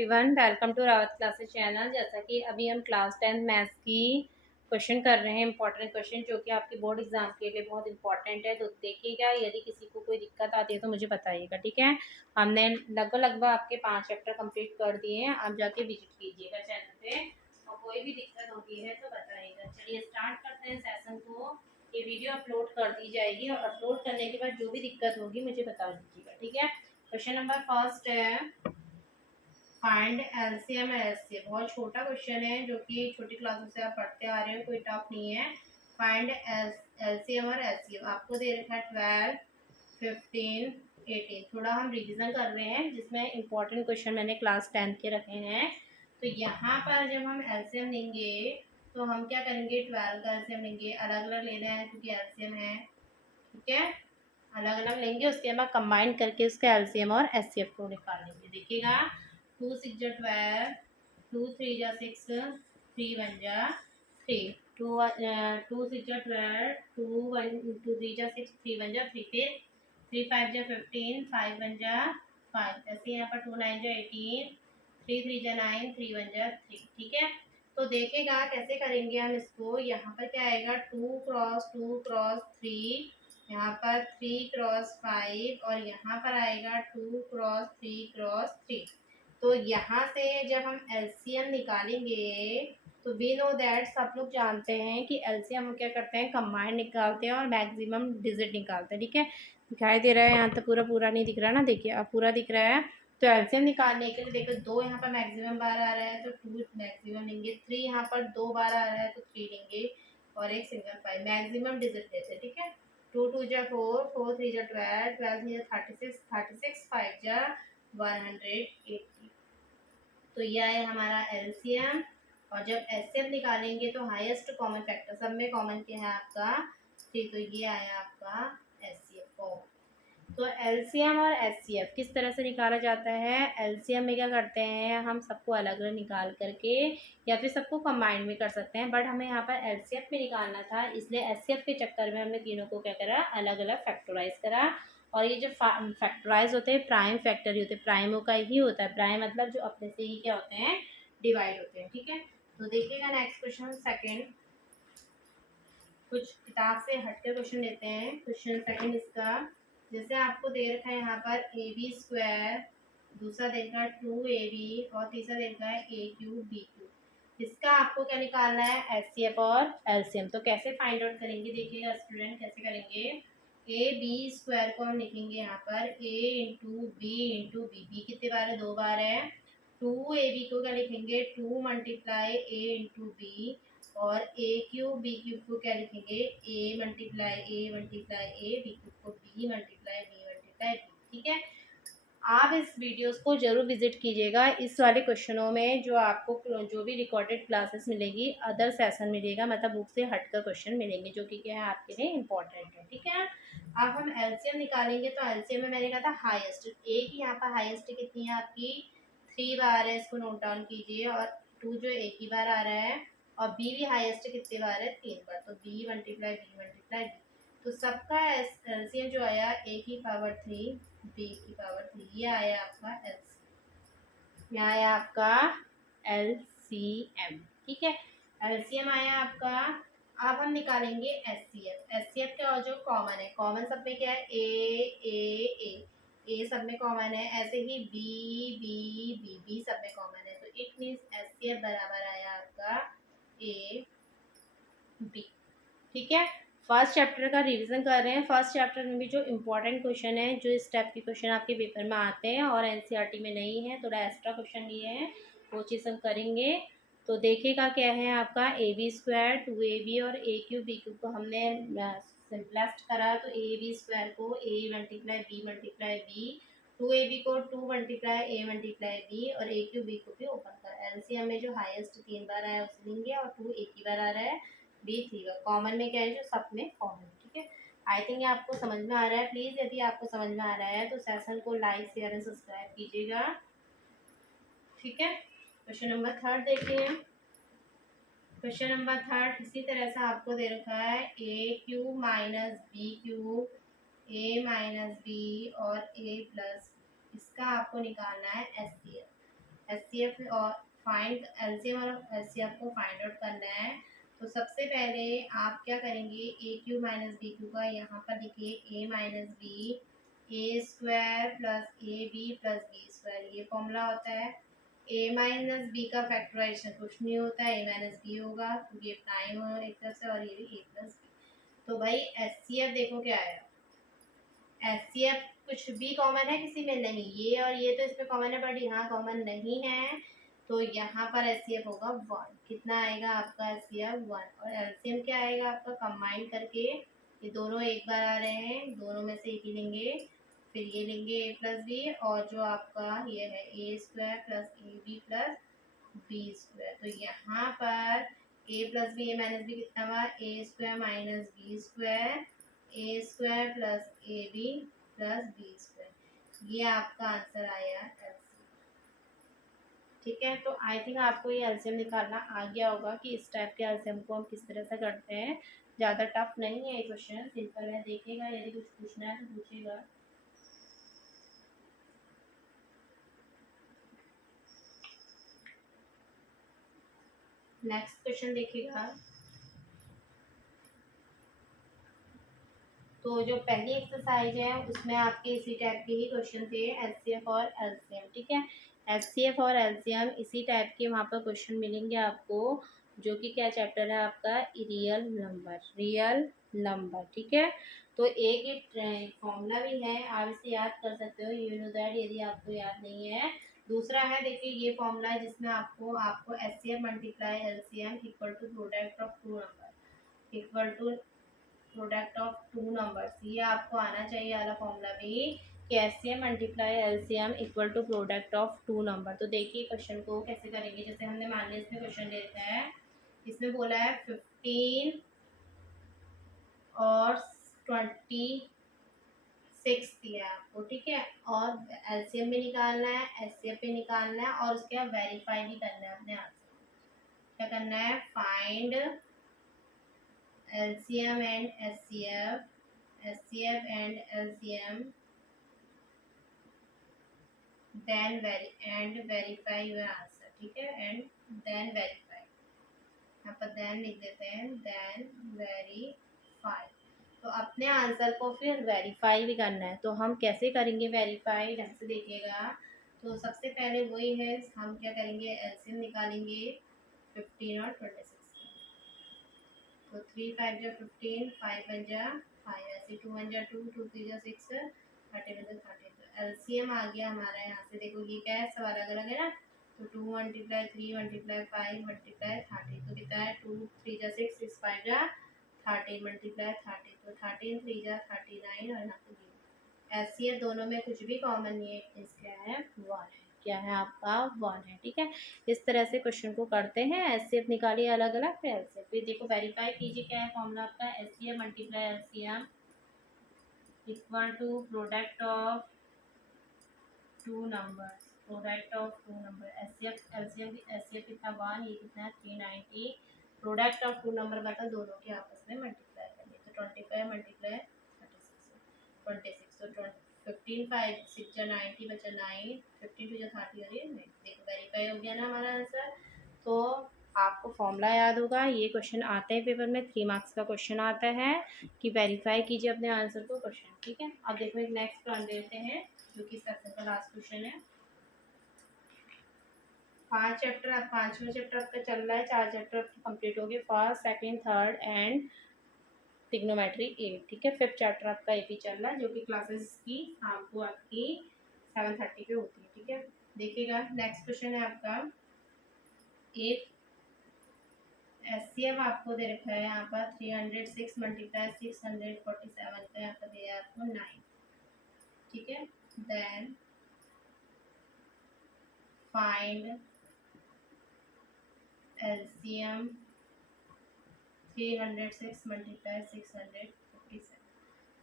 Everyone, welcome to Rawat classes channel. जैसा कि अभी हम क्लास 10 मैथ्स की क्वेश्चन कर रहे हैं, इंपॉर्टेंट क्वेश्चन जो कि आपके बोर्ड एग्जाम के लिए बहुत इंपॉर्टेंट है। तो देखिएगा, यदि किसी को कोई दिक्कत आती है तो मुझे बताइएगा, ठीक है। हमने लगभग आपके 5 चैप्टर कंप्लीट कर दिए हैं। आप जाके विजिट कीजिएगा चैनल पे, और कोई भी दिक्कत होती है तो बताइएगा। चलिए स्टार्ट करते हैं सेशन को। ये वीडियो अपलोड कर दी जाएगी और अपलोड करने के बाद जो भी दिक्कत होगी मुझे बता दीजिएगा, ठीक है। क्वेश्चन नंबर फर्स्ट है, फाइंड एलसीएम एंड एचसीएफ। बहुत छोटा क्वेश्चन है जो कि छोटी क्लासों से आप पढ़ते आ रहे हो, कोई टफ नहीं है। फाइंड एलसीएम और एचसीएफ। आपको दे रखा है 12, 15, 18। थोड़ा हम रिवीजन कर रहे हैं जिसमें इंपॉर्टेंट क्वेश्चन मैंने क्लास 10 के रखे हैं। तो यहाँ पर जब हम एलसीएम लेंगे तो हम क्या करेंगे, 12 का एलसीएम लेंगे। अलग अलग लेना है क्योंकि एलसीएम है, ठीक है। अलग अलग लेंगे, उसके बाद कंबाइन करके उसका एलसीएम और एचसीएफ को निकाल लेंगे। देखिएगा, 2 6 जा 12, 2 3 जा 6, 3 1 जा 3, 2 6 जा 12, 2 3 जा 6, 3 1 जा 3, फिर 3 5 जा 15, 5 1 जा 5। ऐसे यहाँ पर 2 9 जा 18, 3 3 जा 9, 3 1 जा 3, ठीक है। तो देखेगा कैसे करेंगे हम इसको। यहाँ पर क्या आएगा, 2 क्रॉस 2 क्रॉस 3, यहाँ पर 3 क्रॉस 5, और यहाँ पर आएगा 2 क्रॉस 3 क्रॉस 3। तो यहाँ से जब हम एलसीएम निकालेंगे तो वी नो दैट, सब लोग जानते हैं कि एलसीएम हम क्या करते हैं, कंबाइंड निकालते हैं और मैक्सिमम डिजिट निकालते हैं, ठीक है। दिखाई दे रहा है यहाँ तक, पूरा पूरा नहीं दिख रहा ना, देखिए अब पूरा दिख रहा है। तो एलसीएम निकालने के लिए देखो, 2 यहाँ पर मैक्सिमम बार आ रहा है तो 2 मैक्सिमम लेंगे, 3 यहाँ पर 2 बार आ रहा है तो 3 लेंगे, और एक सिंगल 5 मैक्सिमम डिजिट लेते हैं, ठीक है। 2 2 जा 4, 4 3 जा 12, 12 3 जा 36, 36 5 जा 180। तो यह है हमारा एलसीएम। और जब एचसीएफ निकालेंगे तो हाईएस्ट कॉमन फैक्टर, सब में कॉमन क्या है आपका 3, तो ये आया आपका एचसीएफ फॉर्म। तो एलसीएम और एचसीएफ किस तरह से निकाला जाता है। एलसीएम में क्या करते हैं, हम सबको अलग अलग निकाल करके या फिर सबको कंबाइंड में कर सकते हैं, बट हमें यहाँ पर एलसीएफ में निकालना था, इसलिए एचसीएफ के चक्कर में हमने तीनों को क्या करा, अलग अलग फैक्टराइज करा। और ये जो फैक्टराइज होते हैं, प्राइम फैक्टर ही होते हैं, प्राइमों का ही होता है। प्राइम मतलब जो अपने से ही क्या होते हैं, डिवाइड होते हैं, ठीक है। तो देखिएगा नेक्स्ट क्वेश्चन सेकंड, कुछ किताब से हटकर क्वेश्चन लेते हैं। क्वेश्चन सेकंड इसका, जैसे आपको दे रखा है यहाँ पर ए बी स्क्वायर, दूसरा दे रखा है 2ab, और तीसरा दे रखा है ए क्यू बी क्यू। इसका आपको क्या निकालना है, एचसीएफ और एलसीएम। तो कैसे फाइंड आउट करेंगे, देखिएगा स्टूडेंट कैसे करेंगे। ए बी स्क्वायर को हम लिखेंगे यहाँ पर ए इंटू बी। बी कितने बार है, 2 बार है। 2ab को क्या लिखेंगे, 2 मल्टीप्लाई ए इंटू बी, और ए क्यूब बी क्यूब को क्या लिखेंगे, A multiply A, B cube को बी मल्टीप्लाई बी, ठीक है। आप इस वीडियोस को जरूर विजिट कीजिएगा। इस वाले क्वेश्चनों में जो आपको जो भी रिकॉर्डेड क्लासेस मिलेगी, अदर सेशन मिलेगा, मतलब बुक से हटकर क्वेश्चन मिलेंगे जो कि क्या है आपके लिए इंपॉर्टेंट है, ठीक है। अब हम एलसीएम निकालेंगे, तो एलसीएम में मैंने कहा था हाईएस्ट, ए की यहाँ पर हाईएस्ट कितनी है आपकी, 3 बार है, इसको नोट डाउन कीजिए। और 2 जो एक ही बार आ रहा है, और बी भी हाईएस्ट कितने बार है, 3 बार, तो बी मल्टीप्लाई बी। तो सबका एलसीएम जो आया ए की पावर 3, बी की पावर 3, ये आया आपका एलसीएम, ये आया आपका एलसीएम, ठीक है। एलसीएम आया आपका। अब हम निकालेंगे एचसीएफ। एचसीएफ क्या, जो कॉमन है, कॉमन सब में क्या है, ए सब में कॉमन है, ऐसे ही बी सब में कॉमन है। तो इट मीन्स एचसीएफ बराबर आया आपका ए बी, ठीक है। फर्स्ट चैप्टर का रिवीजन कर रहे हैं। फर्स्ट चैप्टर में भी जो इम्पोर्टेंट क्वेश्चन है, जो इस टाइप के क्वेश्चन आपके पेपर में आते हैं और एनसीईआरटी में नहीं है, थोड़ा एक्स्ट्रा क्वेश्चन लिए हैं, वो चीज़ हम करेंगे। तो देखिएगा क्या है आपका, ए बी स्क्वायर 2ab और ए क्यूब बी क्यूब को हमने सिंपलेस्ट करा, तो ए बी स्क्वायर को ए मल्टीप्लाई बी, 2ab को 2 मल्टीप्लाई ए मल्टीप्लाई बी, और ए क्यूब बी को भी ओपन करा। एलसीएम में जो हाईएस्ट 3 बार आया उसे लेंगे, और 2 एक ही बार आ रहा है, बी 3 बार। कॉमन में क्या है, जो सब में कॉमन, ठीक है। आई थिंक आपको समझ में आ रहा है। प्लीज़ यदि आपको समझ में आ रहा है तो सेशन को लाइक शेयर एंड सब्सक्राइब कीजिएगा, ठीक है। क्वेश्चन नंबर थर्ड देखिए। क्वेश्चन नंबर थर्ड इसी तरह से आपको दे रखा है ए क्यूब माइनस बी क्यूब, ए माइनस बी और ए प्लस, इसका आपको निकालना है एचसीएफ। एच सी एफ और फाइंड एलसीएम और एच सी एफ को फाइंड आउट करना है। तो सबसे पहले आप क्या करेंगे, ए क्यू माइनस बी क्यू का यहाँ पर लिखिए ए minus B A square plus A B plus B square, ये फॉर्मूला होता है। ए माइनस बी का फैक्टराइजेशन कुछ नहीं होता है, ए माइनस बी होगा क्योंकि ये प्राइम हो एक तरफ से और ये भी ए प्लस बी। तो भाई एच सी एफ देखो क्या आया, एच सी एफ कुछ भी कॉमन है किसी में नहीं, ये और ये तो इसमें कॉमन है बट यहाँ कॉमन नहीं है, तो यहाँ पर एच सी एफ होगा 1। कितना आएगा आपका एच सी एफ 1। और एलसीएम क्या आएगा आपका, कंबाइन करके ये दोनों एक बार आ रहे हैं, दोनों में से एक ही लेंगे, फिर ये लेंगे ए प्लस बी और जो आपका ये है A square plus A B plus B square. तो यहाँ पर A plus B A minus B कितना हुआ, A square minus B square A square plus A B plus B square, ये आपका आंसर आया एलसीएम। ठीक है, तो आई थिंक आपको ये एलसीएम निकालना आ गया होगा कि इस टाइप के एलसीएम को हम किस तरह से करते हैं। ज़्यादा टफ नहीं है ये क्वेश्चन, सिंपल है, देखिएगा, यदि कुछ पूछना है तो पूछिएगा। नेक्स्ट क्वेश्चन देखिएगा। तो जो पहली एक्सरसाइज है उसमें आपके इसी टाइप के ही क्वेश्चन थे, एचसीएफ और एलसीएम। ठीक है, एचसीएफ और एलसीएम इसी टाइप के वहाँ पर क्वेश्चन मिलेंगे आपको, जो कि क्या चैप्टर है आपका, रियल नंबर, रियल नंबर। ठीक है, तो एक फॉर्मूला भी है, आप इसे याद कर सकते हो, यू नो दैट, यदि आपको याद नहीं है। दूसरा है, देखिए ये फॉर्मूला है जिसमें आपको HCF multiply LCM equal to product of two number equal to product of two numbers, ये आपको आना चाहिए वाला फॉर्मूला भी, कि HCM multiply LCM equal to product of two number. तो देखिए क्वेश्चन को कैसे करेंगे, जैसे हमने मान लिया इसमें क्वेश्चन लेता है, इसमें बोला है 15 और 26 दिया है आपको। ठीक है, और एलसीएम भी निकालना है, एचसीएफ भी निकालना है और उसके बाद वेरीफाई भी करना है अपने आंसर। क्या करना है, find LCM and SCF, SCF and LCM, then verify your answer। ठीक है, and then verify, यहाँ पर then लिख देते हैं, then verify। तो अपने आंसर को फिर वेरीफाई भी करना है, तो हम कैसे करेंगे वेरीफाई, ढंग से देखिएगा। तो सबसे पहले वही है, हम क्या करेंगे, एलसीएम निकालेंगे 15 और 26। तो 3 5 जा 15, 5 1 जा 5, ऐसे 2 1 जा 2, 2 3 जा 6, 13 1 जा 13। तो एलसीएम आ गया हमारा, यहाँ से देखो ये क्या है, सब अलग अलग है ना, तो 2 मल्टीप्लाई 3 मल्टीप्लाई 5 मल्टीप्लाई 30, तो कितना है 2 3 जा 6, 6 5 जा 13 मल्टीप्लाई 30, तो 13 3 जा 39 और यहाँ पे एलसीएम दोनों में कुछ भी कॉमन नहीं है, इसका है 1 है, क्या है आपका 1 है। ठीक है, इस तरह से क्वेश्चन को करते हैं, एचसीएफ निकालिए अलग अलग, फिर एलसीएफ, फिर देखो वेरीफाई कीजिए क्या है फॉर्मूला आपका, HCF multiply LCM equal to product of two numbers, product of two number, HCF LCM HCF कितना 1, ये कितना है 390, प्रोडक्ट ऑफ टू नंबर मतलब दोनों के आपस में मल्टीप्लाई करिए, तो 25 मल्टीप्लाई 36, तो 15 5 6 जा 90 बचा 9, 15 2 जा 30 और ये 9। देखो वेरीफाई हो गया ना हमारा आंसर। तो आपको फॉर्मूला याद होगा, ये क्वेश्चन आते हैं पेपर में, 3 मार्क्स का क्वेश्चन आता है कि वेरीफाई कीजिए अपने आंसर को क्वेश्चन। ठीक है, अब देखो एक नेक्स्ट वन लेते हैं जो कि सेक्शन का लास्ट क्वेश्चन है। 5 चैप्टर, अब 5वां चैप्टर आपका चल रहा है, 4 चैप्टर आपके कंप्लीट हो गए, first second third and trigonometry 8। ठीक है, 5th चैप्टर आपका एपी चल रहा है, जो कि क्लासेस की शाम को आपकी 7:30 पे होती है। ठीक है, देखिएगा नेक्स्ट क्वेश्चन है आपका, एक एचसीएफ आपको दे रखा है यहाँ पर 306 मल्टीप्लाई 647 का यहाँ पर दिया है आपको 9। ठीक है, देन फाइंड एलसीएम 306 मल्टीप्लाई 647।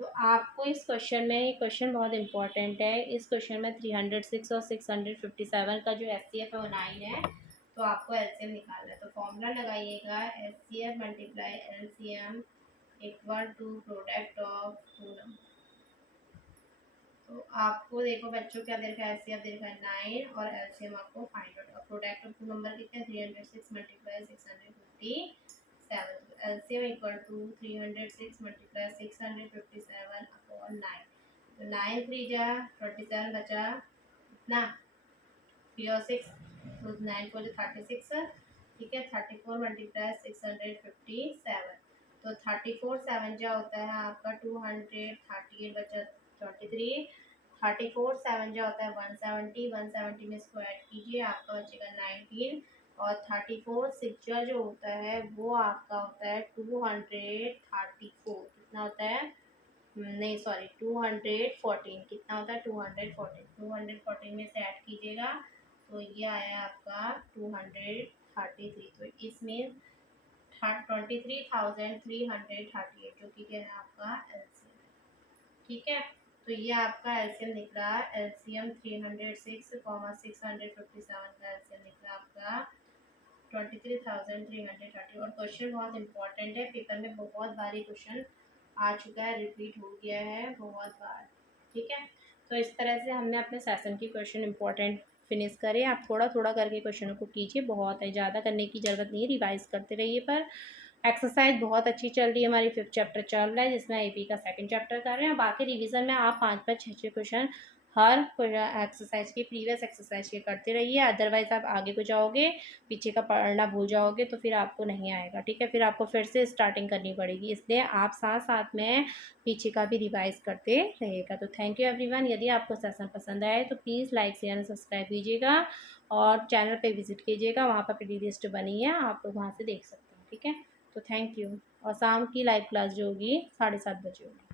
तो आपको इस क्वेश्चन में, ये क्वेश्चन बहुत इंपॉर्टेंट है, इस क्वेश्चन में 306 और 657 का जो एचसीएफ है वो 9 है, तो आपको एलसीएम निकालना है। तो फॉर्मूला लगाइएगा, HCF multiply LCM equal to product of two number. तो आपको देखो बच्चों क्या दे रखा है, एलसीएम दे रखा है 9 और एलसीएम आपको find out. Product of two number कितने 306 मल्टीप्लाई 657, तो LCM equal to 306 multiply 657 upon 9। तो 9 3 जा 27 बचा कितना 3 और 6, तो 9 को 36, ठीक है। 34 मल्टीप्लाई 657, तो 34 7 जा होता है आपका 200, 38 बचा 23, 34 7 जो होता है 170, 170 में स्क्वायर कीजिए आपका बचेगा 19, और 34 6 जो होता है वो आपका होता है 234, कितना होता है नहीं सॉरी 214, कितना होता है 214 में से ऐड कीजिएगा तो ये आया आपका 233। तो इसमें 23,338 जो कि क्या है आपका एलसीएम, ठीक है। तो ये आपका एलसीएम निकला, एलसीएम 306, 657 का एलसीएम निकला आपका 23,330। और क्वेश्चन बहुत इंपॉर्टेंट है, पेपर में बहुत बारी क्वेश्चन आ चुका है, रिपीट हो गया है बहुत बार, ठीक है। तो इस तरह से हमने अपने सेशन की क्वेश्चन इंपॉर्टेंट फिनिश करें। आप थोड़ा थोड़ा करके क्वेश्चनों को कीजिए, बहुत है, ज़्यादा करने की ज़रूरत नहीं है, रिवाइज करते रहिए। पर एक्सरसाइज बहुत अच्छी चल रही है हमारी, 5th चैप्टर चल रहा है जिसमें एपी का 2nd चैप्टर कर रहे हैं। बाकी रिवीजन में आप 5-5 6-6 क्वेश्चन हर एक्सरसाइज के प्रीवियस एक्सरसाइज के करते रहिए, अदरवाइज आप आगे को जाओगे पीछे का पढ़ना भूल जाओगे तो फिर आपको नहीं आएगा, ठीक है। फिर आपको फिर से स्टार्टिंग करनी पड़ेगी, इसलिए आप साथ साथ में पीछे का भी रिवाइज करते रहिएगा। तो थैंक यू एवरीवन। यदि आपको सेशन पसंद आए तो please like share and subscribe कीजिएगा और चैनल पे विजिट कीजिएगा, वहाँ पर प्ले लिस्ट बनी है, आप लोग वहाँ से देख सकते हैं, ठीक है। तो थैंक यू। और शाम की लाइव क्लास जो होगी 7:30 बजे होगी।